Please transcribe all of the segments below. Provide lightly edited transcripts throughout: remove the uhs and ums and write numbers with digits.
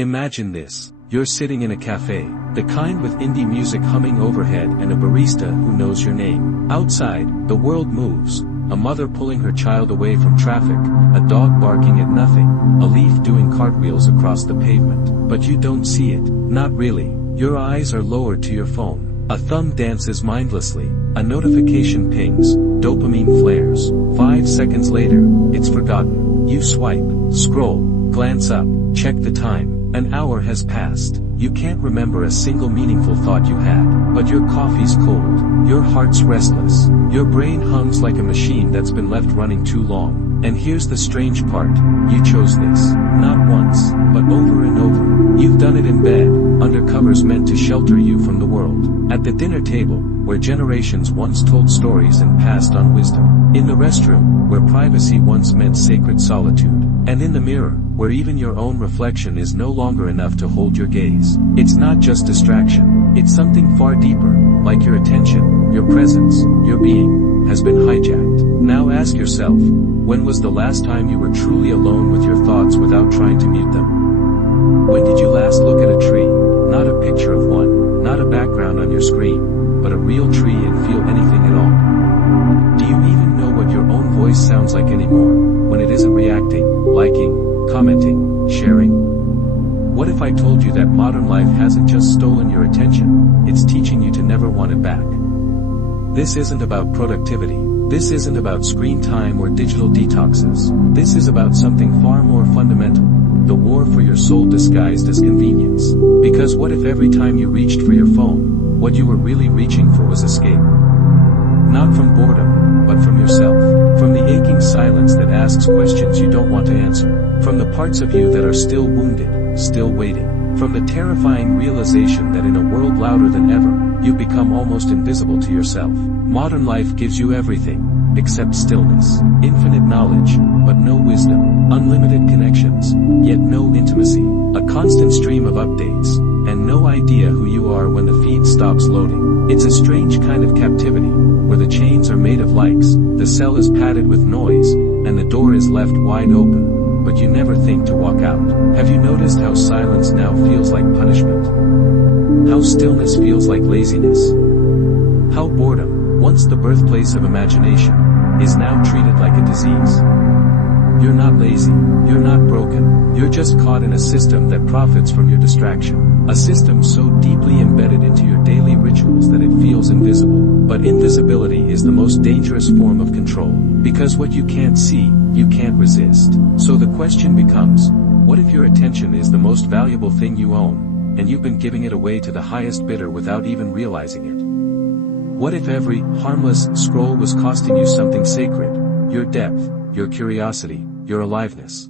Imagine this. You're sitting in a cafe, the kind with indie music humming overhead and a barista who knows your name. Outside, the world moves. A mother pulling her child away from traffic, a dog barking at nothing, a leaf doing cartwheels across the pavement. But you don't see it. Not really. Your eyes are lowered to your phone. A thumb dances mindlessly. A notification pings. Dopamine flares. 5 seconds later, it's forgotten. You swipe, scroll, glance up, check the time. An hour has passed. You can't remember a single meaningful thought you had. But your coffee's cold. Your heart's restless. Your brain hums like a machine that's been left running too long. And here's the strange part. You chose this. Not once, but over and over. You've done it in bed, under covers meant to shelter you from the world. At the dinner table, where generations once told stories and passed on wisdom. In the restroom, where privacy once meant sacred solitude. And in the mirror, where even your own reflection is no longer enough to hold your gaze. It's not just distraction, it's something far deeper, like your attention, your presence, your being, has been hijacked. Now ask yourself, when was the last time you were truly alone with your thoughts without trying to mute them? When did you last look at a tree, not a picture of one, not a background on your screen, but a real tree and feel anything at all? Do you even know what your own voice sounds like anymore, when it isn't reacting, liking, commenting, sharing? What if I told you that modern life hasn't just stolen your attention, it's teaching you to never want it back? This isn't about productivity. This isn't about screen time or digital detoxes. This is about something far more fundamental. The war for your soul disguised as convenience. Because what if every time you reached for your phone, what you were really reaching for was escape? Not from boredom, but from yourself. From the aching silence that asks questions you don't want to answer. From the parts of you that are still wounded, still waiting. From the terrifying realization that in a world louder than ever, you've become almost invisible to yourself. Modern life gives you everything, except stillness. Infinite knowledge, but no wisdom. Unlimited connections, yet no intimacy. A constant stream of updates, and no idea who you are when the feed stops loading. It's a strange kind of captivity, where the chains are made of likes, the cell is padded with noise, and the door is left wide open, but you never think to walk out. Have you noticed how silence now feels like punishment? How stillness feels like laziness? How boredom, once the birthplace of imagination, is now treated like a disease? You're not lazy, you're not broken, you're just caught in a system that profits from your distraction. A system so deeply embedded into your daily rituals that it feels invisible. But invisibility is the most dangerous form of control, because what you can't see, you can't resist. So the question becomes, what if your attention is the most valuable thing you own, and you've been giving it away to the highest bidder without even realizing it? What if every harmless scroll was costing you something sacred? Your depth, your curiosity, your aliveness.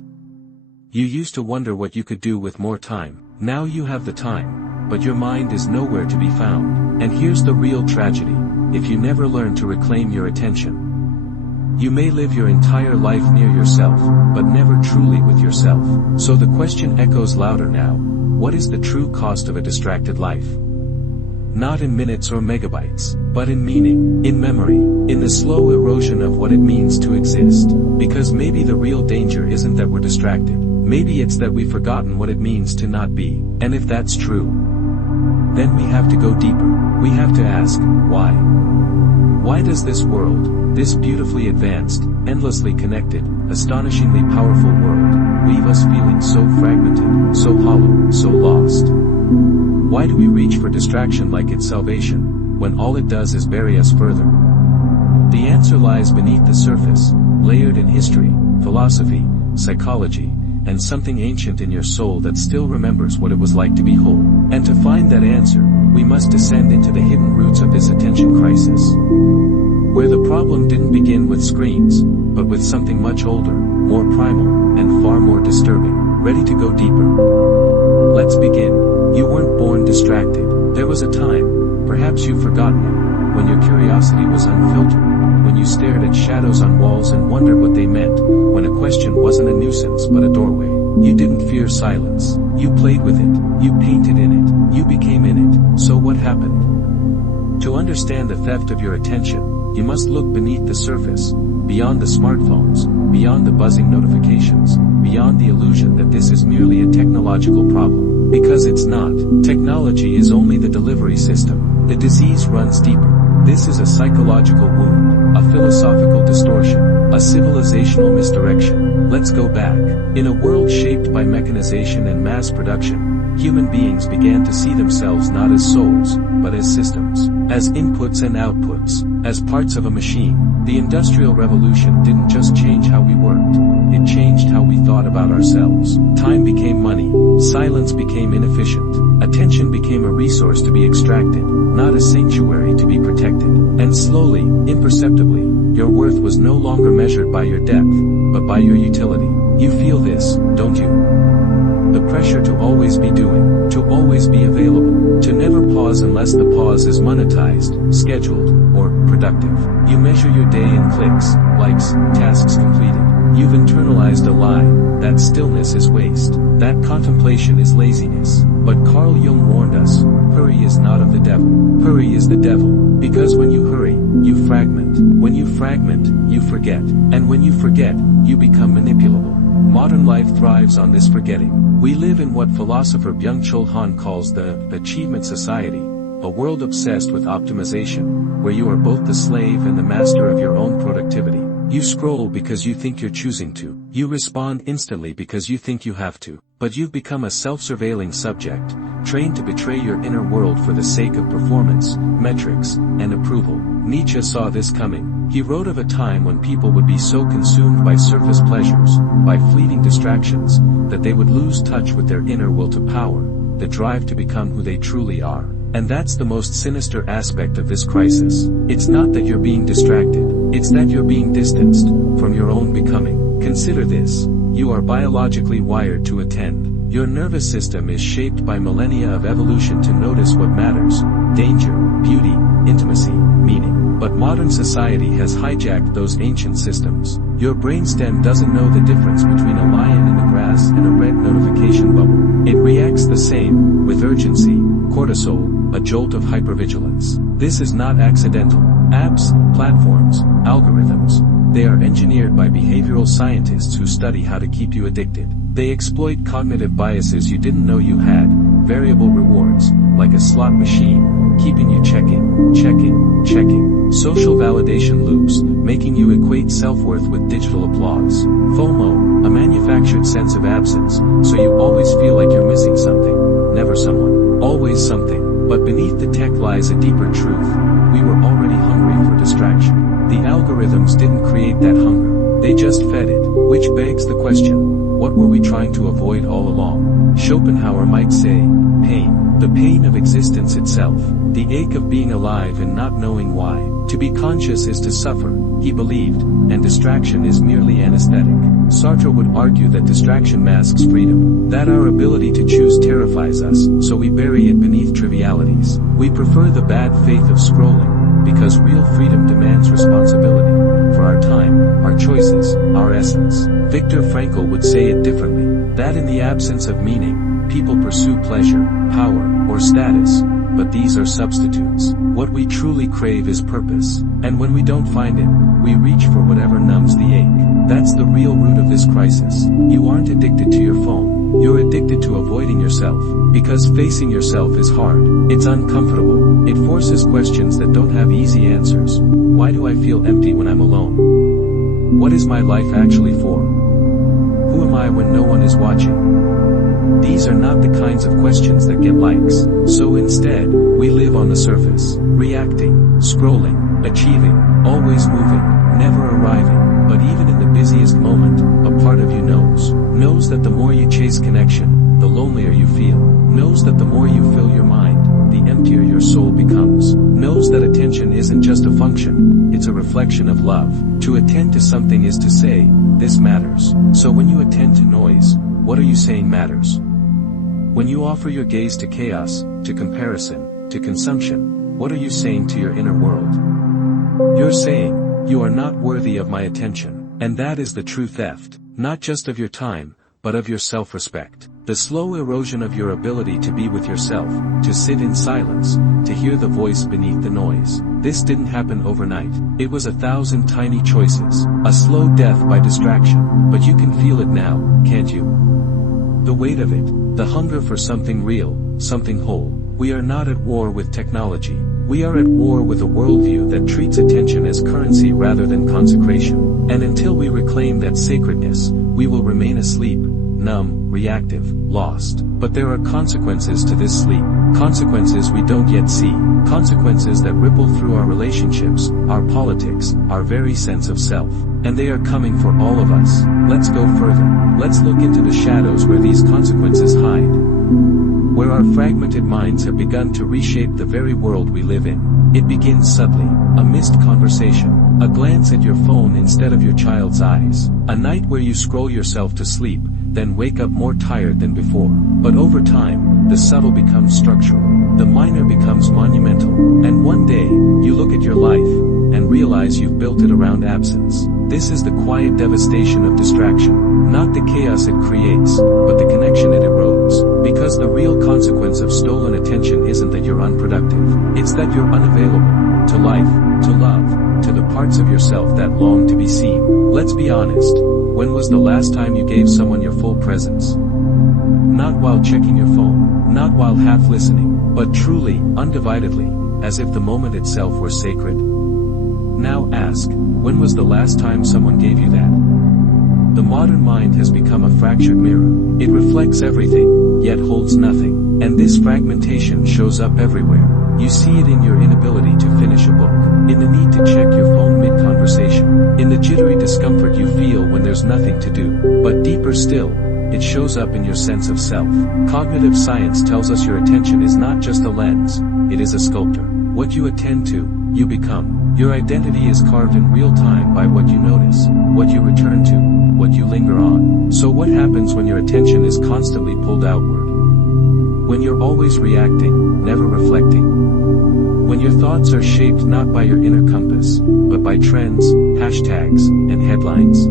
You used to wonder what you could do with more time. Now you have the time, but your mind is nowhere to be found. And here's the real tragedy. If you never learn to reclaim your attention, you may live your entire life near yourself, but never truly with yourself. So the question echoes louder now. What is the true cost of a distracted life? Not in minutes or megabytes, but in meaning, in memory, in the slow erosion of what it means to exist. Because maybe the real danger isn't that we're distracted. Maybe it's that we've forgotten what it means to not be. And if that's true, then we have to go deeper. We have to ask, why? Why does this world, this beautifully advanced, endlessly connected, astonishingly powerful world, leave us feeling so fragmented, so hollow, so lost? Why do we reach for distraction like it's salvation, when all it does is bury us further? The answer lies beneath the surface, layered in history, philosophy, psychology, and something ancient in your soul that still remembers what it was like to be whole. And to find that answer, we must descend into the hidden roots of this attention crisis. Where the problem didn't begin with screens, but with something much older, more primal, and far more disturbing, ready to go deeper. Let's begin. You weren't born distracted. There was a time, perhaps you've forgotten it, when your curiosity was unfiltered, when you stared at shadows on walls and wondered what they meant, when a question wasn't a nuisance but a doorway. You didn't fear silence. You played with it. You painted in it. You became in it. So what happened? To understand the theft of your attention, you must look beneath the surface, beyond the smartphones, beyond the buzzing notifications, beyond the illusion that this is merely a technological problem. Because it's not. Technology is only the delivery system. The disease runs deeper. This is a psychological wound, a philosophical distortion, a civilizational misdirection. Let's go back. In a world shaped by mechanization and mass production, human beings began to see themselves not as souls, but as systems, as inputs and outputs, as parts of a machine. The Industrial Revolution didn't just change how we worked, it changed how we thought about ourselves. Time became money, silence became inefficient, attention became a resource to be extracted, not a sanctuary to be protected. And slowly, imperceptibly, your worth was no longer measured by your depth, but by your utility. You feel this, don't you? The pressure to always be doing, to always be available, to never pause unless the pause is monetized, scheduled, or productive. You measure your day in clicks, likes, tasks completed. You've internalized a lie, that stillness is waste, that contemplation is laziness. But Carl Jung warned us, hurry is not of the devil. Hurry is the devil, because when you hurry, you fragment. When you fragment, you forget. And when you forget, you become manipulable. Modern life thrives on this forgetting. We live in what philosopher Byung-Chul Han calls the achievement society, a world obsessed with optimization, where you are both the slave and the master of your own productivity. You scroll because you think you're choosing to. You respond instantly because you think you have to. But you've become a self-surveilling subject, trained to betray your inner world for the sake of performance, metrics, and approval. Nietzsche saw this coming. He wrote of a time when people would be so consumed by surface pleasures, by fleeting distractions, that they would lose touch with their inner will to power, the drive to become who they truly are. And that's the most sinister aspect of this crisis. It's not that you're being distracted, it's that you're being distanced from your own becoming. Consider this. You are biologically wired to attend. Your nervous system is shaped by millennia of evolution to notice what matters: danger, beauty, intimacy, meaning. But modern society has hijacked those ancient systems. Your brainstem doesn't know the difference between a lion in the grass and a red notification bubble. It reacts the same, with urgency, cortisol, a jolt of hypervigilance. This is not accidental. Apps, platforms, algorithms, they are engineered by behavioral scientists who study how to keep you addicted. They exploit cognitive biases you didn't know you had, variable rewards, like a slot machine, keeping you checking, checking, checking. Social validation loops, making you equate self-worth with digital applause. FOMO, a manufactured sense of absence, so you always feel like you're missing something. Never someone, always something. But beneath the tech lies a deeper truth. We were already hungry for distraction. The algorithms didn't create that hunger, they just fed it. Which begs the question, what were we trying to avoid all along? Schopenhauer might say, pain. The pain of existence itself. The ache of being alive and not knowing why. To be conscious is to suffer, he believed, and distraction is merely anesthetic. Sartre would argue that distraction masks freedom, that our ability to choose terrifies us, so we bury it beneath trivialities. We prefer the bad faith of scrolling, because real freedom demands responsibility. For our time, our choices, our essence. Viktor Frankl would say it differently, that in the absence of meaning, people pursue pleasure, power, or status, but these are substitutes. What we truly crave is purpose, and when we don't find it, we reach for whatever numbs the ache. That's the real root of this crisis. You aren't addicted to your phone, you're addicted to avoiding yourself, because facing yourself is hard, it's uncomfortable, it forces questions that don't have easy answers. Why do I feel empty when I'm alone? What is my life actually for? Who am I when no one is watching? These are not the kinds of questions that get likes, so instead, we live on the surface, reacting, scrolling, achieving, always moving, never arriving. But even in the busiest moment, a part of you knows that the more you chase connection, the lonelier you feel, knows that the more you fill your mind, the emptier your soul becomes, knows that attention isn't just a function, it's a reflection of love. To attend to something is to say, this matters. So when you attend to noise, what are you saying matters? When you offer your gaze to chaos, to comparison, to consumption, what are you saying to your inner world? You're saying, you are not worthy of my attention, and that is the true theft, not just of your time, but of your self-respect. The slow erosion of your ability to be with yourself, to sit in silence, to hear the voice beneath the noise. this didn't happen overnight. It was 1,000 tiny choices, a slow death by distraction, but you can feel it now, can't you? The weight of it, the hunger for something real, something whole. We are not at war with technology. We are at war with a worldview that treats attention as currency rather than consecration. And until we reclaim that sacredness, we will remain asleep, numb, reactive, lost. But there are consequences to this sleep. Consequences we don't yet see. Consequences that ripple through our relationships, our politics, our very sense of self. And they are coming for all of us. Let's go further. Let's look into the shadows where these consequences hide. Where our fragmented minds have begun to reshape the very world we live in. It begins subtly, a missed conversation, a glance at your phone instead of your child's eyes, a night where you scroll yourself to sleep, then wake up more tired than before. But over time, the subtle becomes structural, the minor becomes monumental, and one day, you look at your life, and realize you've built it around absence. This is the quiet devastation of distraction, not the chaos it creates, but the connection it erodes. Because the real consequence of stolen attention isn't that you're unproductive, it's that you're unavailable, to life, to love, to the parts of yourself that long to be seen. Let's be honest, when was the last time you gave someone your full presence? Not while checking your phone, not while half listening, but truly, undividedly, as if the moment itself were sacred. Now ask, when was the last time someone gave you that? The modern mind has become a fractured mirror. It reflects everything, yet holds nothing. And this fragmentation shows up everywhere. You see it in your inability to finish a book, in the need to check your phone mid-conversation, in the jittery discomfort you feel when there's nothing to do. But deeper still, it shows up in your sense of self. Cognitive science tells us your attention is not just a lens, it is a sculptor. What you attend to, you become. Your identity is carved in real time by what you notice, what you return to, what you linger on. So what happens when your attention is constantly pulled outward? When you're always reacting, never reflecting? When your thoughts are shaped not by your inner compass, but by trends, hashtags, and headlines?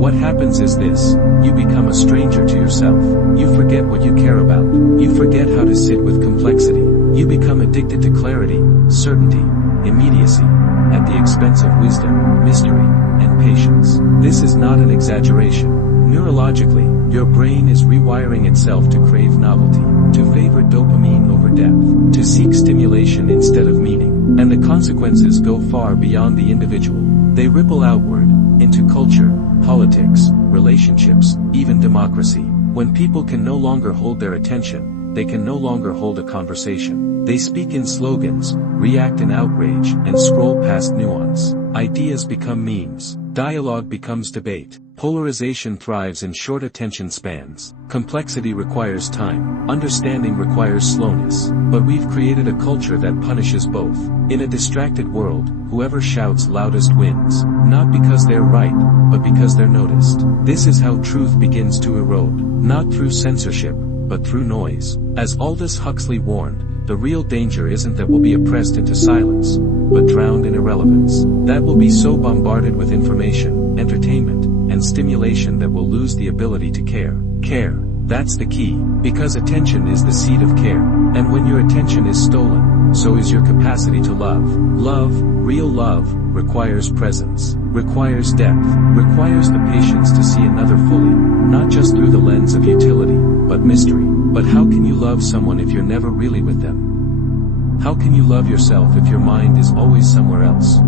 What happens is this, you become a stranger to yourself. You forget what you care about. You forget how to sit with complexity. You become addicted to clarity, certainty, immediacy, at the expense of wisdom, mystery, and patience. This is not an exaggeration. Neurologically, your brain is rewiring itself to crave novelty, to favor dopamine over depth, to seek stimulation instead of meaning. And the consequences go far beyond the individual. They ripple outward, into culture, politics, relationships, even democracy. When people can no longer hold their attention, they can no longer hold a conversation. They speak in slogans, react in outrage, and scroll past nuance. Ideas become memes. Dialogue becomes debate. Polarization thrives in short attention spans. Complexity requires time. Understanding requires slowness. But we've created a culture that punishes both. In a distracted world, whoever shouts loudest wins. Not because they're right, but because they're noticed. This is how truth begins to erode. Not through censorship, but through noise. As Aldous Huxley warned, the real danger isn't that we'll be oppressed into silence, but drowned in irrelevance. That we'll be so bombarded with information, entertainment, and stimulation that we'll lose the ability to care. Care, that's the key, because attention is the seed of care. And when your attention is stolen, so is your capacity to love. Love, real love, requires presence, requires depth, requires the patience to see another fully, not just through the lens of utility, but mystery. But how can you love someone if you're never really with them? How can you love yourself if your mind is always somewhere else?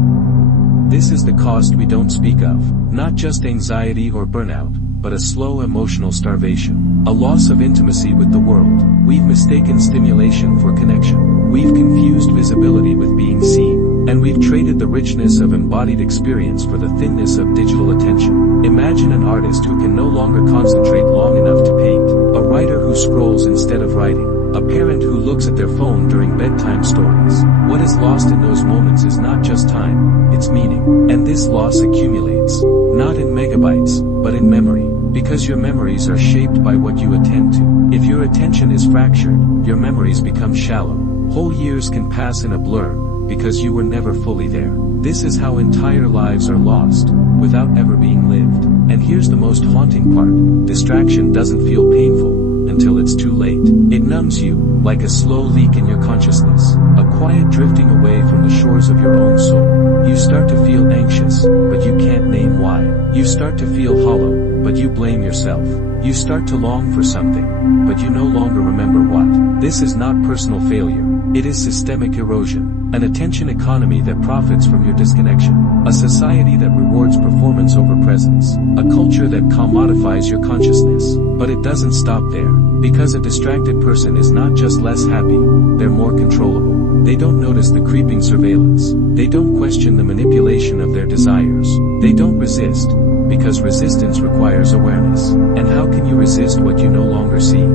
This is the cost we don't speak of, not just anxiety or burnout, but a slow emotional starvation, a loss of intimacy with the world. We've mistaken stimulation for connection. We've confused visibility with being seen, and we've traded the richness of embodied experience for the thinness of digital attention. Imagine an artist who can no longer concentrate long enough to paint, a writer who scrolls instead of writing, a parent who looks at their phone during bedtime stories. What is lost in those moments is not just time, it's meaning. And this loss accumulates, not in megabytes, but in memory, because your memories are shaped by what you attend to. If your attention is fractured, your memories become shallow. Whole years can pass in a blur, because you were never fully there. This is how entire lives are lost, without ever being lived. And here's the most haunting part, distraction doesn't feel painful, until it's too late. It numbs you, like a slow leak in your consciousness, a quiet drifting away from the shores of your own soul. You start to feel anxious, but you can't name why. You start to feel hollow, but you blame yourself. You start to long for something, but you no longer remember what. This is not personal failure. It is systemic erosion, an attention economy that profits from your disconnection, a society that rewards performance over presence, a culture that commodifies your consciousness. But it doesn't stop there, because a distracted person is not just less happy, they're more controllable. They don't notice the creeping surveillance. They don't question the manipulation of their desires. They don't resist, because resistance requires awareness. And how can you resist what you no longer see?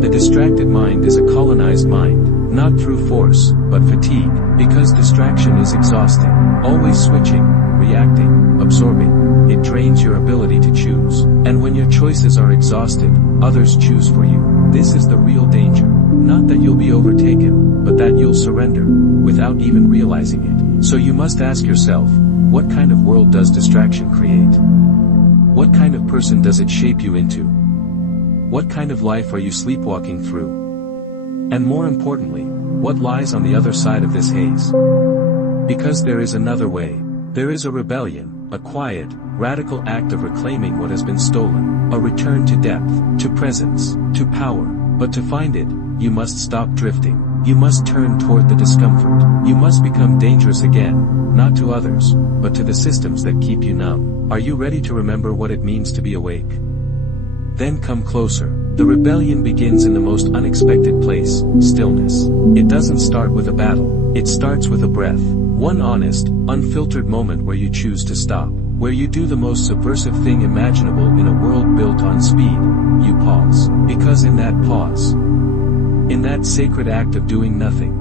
The distracted mind is a colonized mind, not through force, but fatigue, because distraction is exhausting, always switching, reacting, absorbing. It drains your ability to choose. And when your choices are exhausted, others choose for you. This is the real danger. Not that you'll be overtaken, but that you'll surrender, without even realizing it. So you must ask yourself, what kind of world does distraction create? What kind of person does it shape you into? What kind of life are you sleepwalking through? And more importantly, what lies on the other side of this haze? Because there is another way. There is a rebellion, a quiet, radical act of reclaiming what has been stolen, a return to depth, to presence, to power. But to find it, you must stop drifting. You must turn toward the discomfort. You must become dangerous again, not to others, but to the systems that keep you numb. Are you ready to remember what it means to be awake? Then come closer. The rebellion begins in the most unexpected place, stillness. It doesn't start with a battle. It starts with a breath. One honest, unfiltered moment where you choose to stop. Where you do the most subversive thing imaginable in a world built on speed. You pause. Because in that pause, in that sacred act of doing nothing,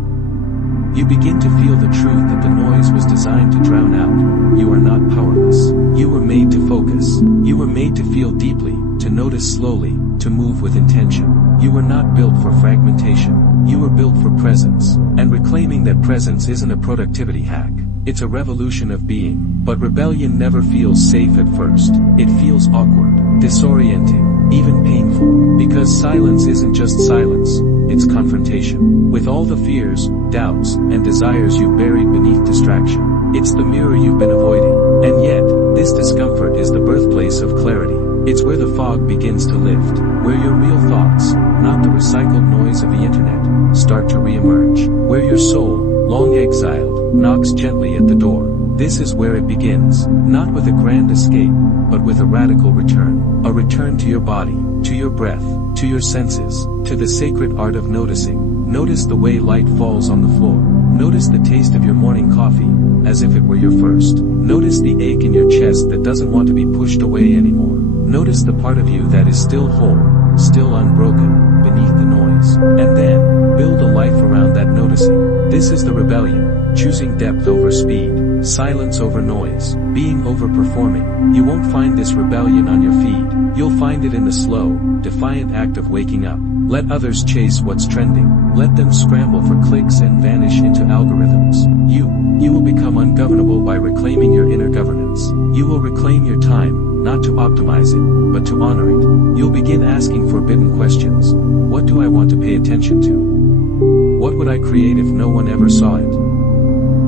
you begin to feel the truth that the noise was designed to drown out. You are not powerless. You were made to focus. You were made to feel deeply, to notice slowly, to move with intention. You were not built for fragmentation. You were built for presence. And reclaiming that presence isn't a productivity hack. It's a revolution of being. But rebellion never feels safe at first. It feels awkward, disorienting, even painful. Because silence isn't just silence, it's confrontation. With all the fears, doubts, and desires you've buried beneath distraction. It's the mirror you've been avoiding. And yet, this discomfort is the birthplace of clarity. It's where the fog begins to lift. Where your real thoughts, not the recycled noise of the internet, start to re-emerge. Where your soul, long exiled, knocks gently at the door. This is where it begins, not with a grand escape, but with a radical return. A return to your body, to your breath, to your senses, to the sacred art of noticing. Notice the way light falls on the floor. Notice the taste of your morning coffee, as if it were your first. Notice the ache in your chest that doesn't want to be pushed away anymore. Notice the part of you that is still whole, still unbroken, beneath the noise. And then, build a life around that noticing. This is the rebellion, choosing depth over speed, silence over noise, being over performing. You won't find this rebellion on your feed. You'll find it in the slow, defiant act of waking up. Let others chase what's trending. Let them scramble for clicks and vanish into algorithms. You will become ungovernable by reclaiming your inner governance. You will reclaim your time, not to optimize it, but to honor it. You'll begin asking forbidden questions. What do I want to pay attention to? What would I create if no one ever saw it?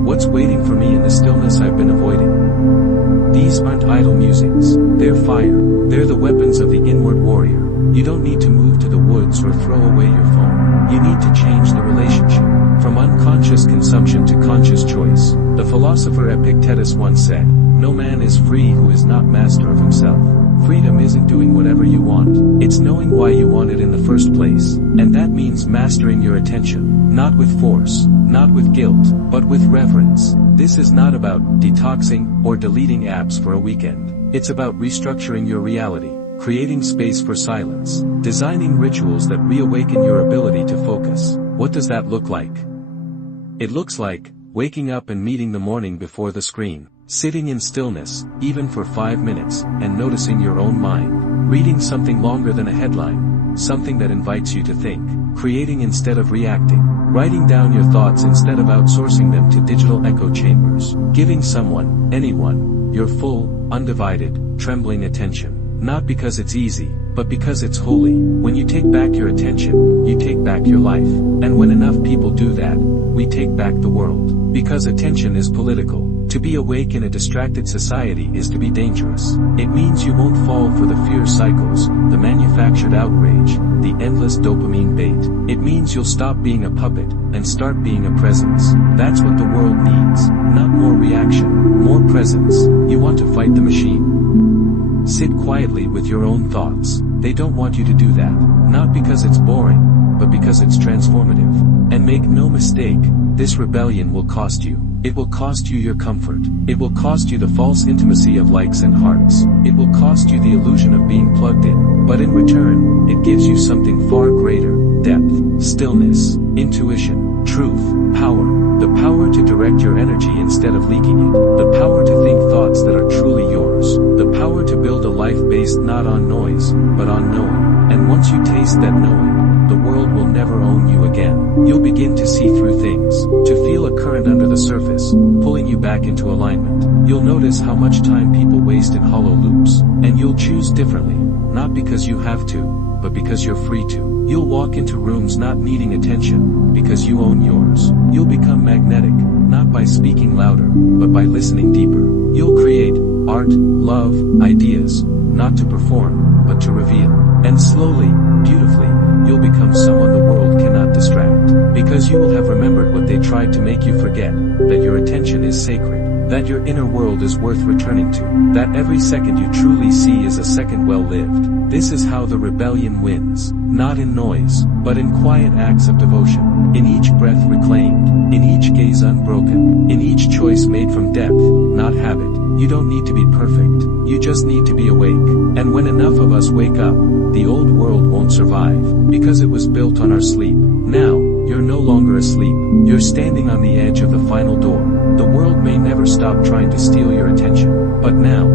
What's waiting for me in the stillness I've been avoiding? These aren't idle musings. They're fire. They're the weapons of the inward warrior. You don't need to move to the woods or throw away your phone. You need to change the relationship. From unconscious consumption to conscious choice. The philosopher Epictetus once said, "No man is free who is not master of himself." Freedom isn't doing whatever you want. It's knowing why you want it in the first place. And that means mastering your attention. Not with force, not with guilt, but with reverence. This is not about detoxing or deleting apps for a weekend. It's about restructuring your reality. Creating space for silence. Designing rituals that reawaken your ability to focus. What does that look like? It looks like waking up and meeting the morning before the screen. Sitting in stillness, even for 5 minutes, and noticing your own mind. Reading something longer than a headline. Something that invites you to think. Creating instead of reacting. Writing down your thoughts instead of outsourcing them to digital echo chambers. Giving someone, anyone, your full, undivided, trembling attention. Not because it's easy, but because it's holy. When you take back your attention, you take back your life. And when enough people do that, we take back the world. Because attention is political. To be awake in a distracted society is to be dangerous. It means you won't fall for the fear cycles, the manufactured outrage, the endless dopamine bait. It means you'll stop being a puppet, and start being a presence. That's what the world needs. Not more reaction, more presence. You want to fight the machine? Sit quietly with your own thoughts. They don't want you to do that. Not because it's boring, but because it's transformative. And make no mistake, this rebellion will cost you. It will cost you your comfort. It will cost you the false intimacy of likes and hearts. It will cost you the illusion of being plugged in. But in return, it gives you something far greater: depth, stillness, intuition, truth, power. The power to direct your energy instead of leaking it. The power to think thoughts that are truly yours. The power to build a life based not on noise, but on knowing. And once you taste that knowing, the world will never own you again. You'll begin to see through things, to feel a current under the surface, pulling you back into alignment. You'll notice how much time people waste in hollow loops, and you'll choose differently, not because you have to, but because you're free to. You'll walk into rooms not needing attention, because you own yours. You'll become magnetic, not by speaking louder, but by listening deeper. You'll create art, love, ideas, not to perform, but to reveal. And slowly, beautifully, you'll become someone the world cannot distract. Because you will have remembered what they tried to make you forget, that your attention is sacred, that your inner world is worth returning to, that every second you truly see is a second well lived. This is how the rebellion wins, not in noise, but in quiet acts of devotion, in each breath reclaimed, in each gaze unbroken, in each choice made from depth, not habit. You don't need to be perfect, you just need to be awake. And when enough of us wake up, the old world won't survive, because it was built on our sleep. Now, you're no longer asleep, you're standing on the edge of the final door. The world may never stop trying to steal your attention, but now,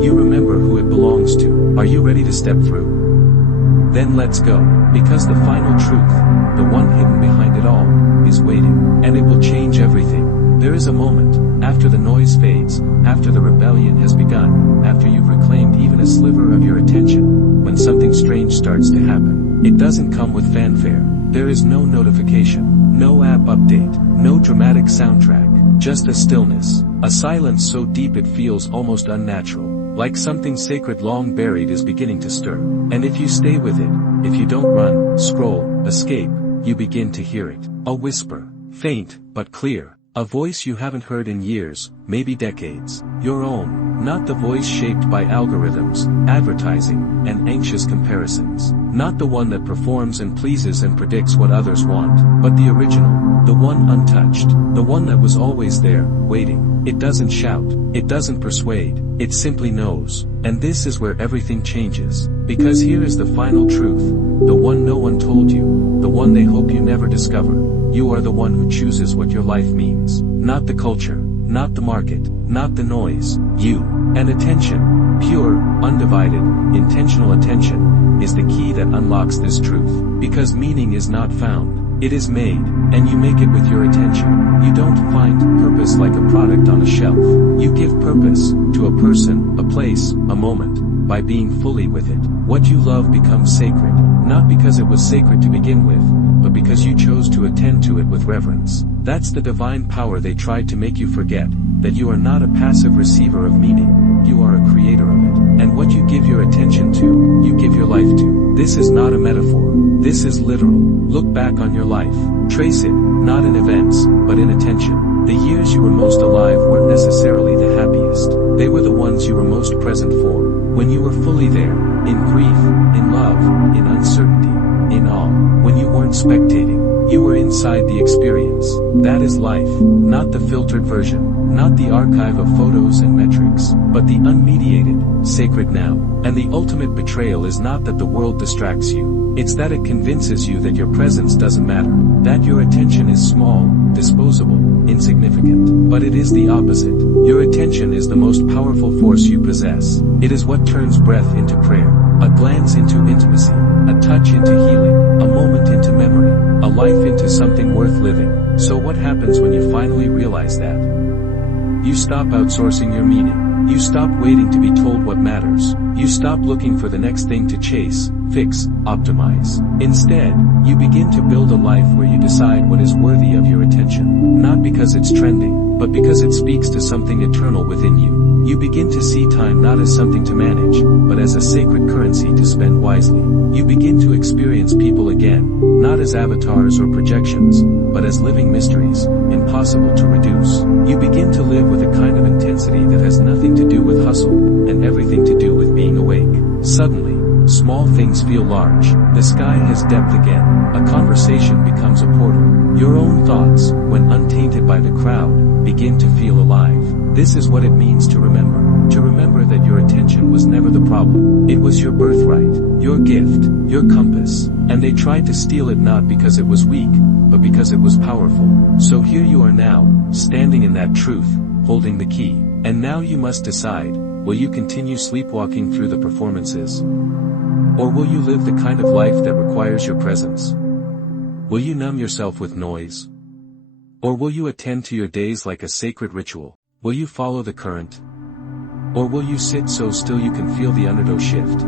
you remember who it belongs to. Are you ready to step through? Then let's go, because the final truth, the one hidden behind it all, is waiting, and it will change everything. There is a moment, after the noise fades, after the rebellion has begun, after you've reclaimed even a sliver of your attention, when something strange starts to happen. It doesn't come with fanfare. There is no notification, no app update, no dramatic soundtrack, just a stillness, a silence so deep it feels almost unnatural, like something sacred long buried is beginning to stir. And if you stay with it, if you don't run, scroll, escape, you begin to hear it. A whisper, faint, but clear. A voice you haven't heard in years, maybe decades. Your own, not the voice shaped by algorithms, advertising, and anxious comparisons. Not the one that performs and pleases and predicts what others want, but the original, the one untouched, the one that was always there, waiting. It doesn't shout, it doesn't persuade, it simply knows. And this is where everything changes. Because here is the final truth, the one no one told you, the one they hope you never discover. You are the one who chooses what your life means. Not the culture, not the market, not the noise. You. And attention, pure, undivided, intentional attention, is the key that unlocks this truth. Because meaning is not found, it is made, and you make it with your attention. You don't find purpose like a product on a shelf. You give purpose to a person, a place, a moment, by being fully with it. What you love becomes sacred, not because it was sacred to begin with, but because you chose to attend to it with reverence. That's the divine power they tried to make you forget, that you are not a passive receiver of meaning, you are a creator of it. And what you give your attention to, you give your life to. This is not a metaphor, this is literal. Look back on your life, trace it, not in events, but in attention. The years you were most alive weren't necessarily the happiest, they were the ones you were most present for. When you were fully there, in grief, in love, in uncertainty, in awe. When you weren't spectating, you were inside the experience. That is life, not the filtered version, not the archive of photos and metrics, but the unmediated, sacred now. And the ultimate betrayal is not that the world distracts you, it's that it convinces you that your presence doesn't matter, that your attention is small, disposable, insignificant. But it is the opposite. Your attention is the most powerful force you possess. It is what turns breath into prayer, a glance into intimacy, a touch into healing, a moment into memory, a life into something worth living. So what happens when you finally realize that? You stop outsourcing your meaning. You stop waiting to be told what matters. You stop looking for the next thing to chase, fix, optimize. Instead, you begin to build a life where you decide what is worthy of your attention, not because it's trending, but because it speaks to something eternal within you. You begin to see time not as something to manage, but as a sacred currency to spend wisely. You begin to experience people again, not as avatars or projections, but as living mysteries, impossible to reduce. You begin to live with a kind of intensity that has nothing to do with hustle, and everything to do with being awake. Suddenly, small things feel large, the sky has depth again, a conversation becomes a portal. Your own thoughts, when untainted by the crowd, begin to feel alive. This is what it means to remember that your attention was never the problem. It was your birthright, your gift, your compass, and they tried to steal it not because it was weak, but because it was powerful. So here you are now, standing in that truth, holding the key, and now you must decide, will you continue sleepwalking through the performances? Or will you live the kind of life that requires your presence? Will you numb yourself with noise? Or will you attend to your days like a sacred ritual? Will you follow the current? Or will you sit so still you can feel the undertow shift?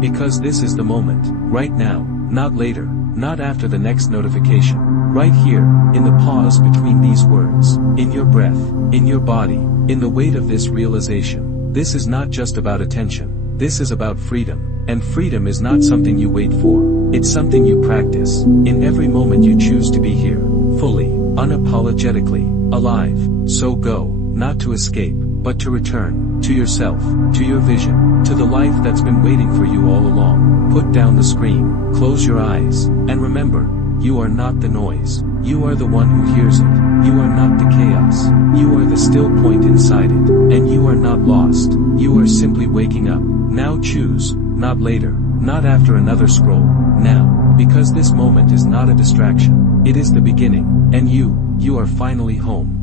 Because this is the moment, right now, not later, not after the next notification, right here, in the pause between these words, in your breath, in your body, in the weight of this realization. This is not just about attention, this is about freedom, and freedom is not something you wait for, it's something you practice, in every moment you choose to be here, fully, unapologetically, alive. So go, not to escape, but to return, to yourself, to your vision, to the life that's been waiting for you all along. Put down the screen, close your eyes, and remember, you are not the noise, you are the one who hears it, you are not the chaos, you are the still point inside it, and you are not lost, you are simply waking up. Now choose, not later, not after another scroll, now, because this moment is not a distraction, it is the beginning, and you are finally home.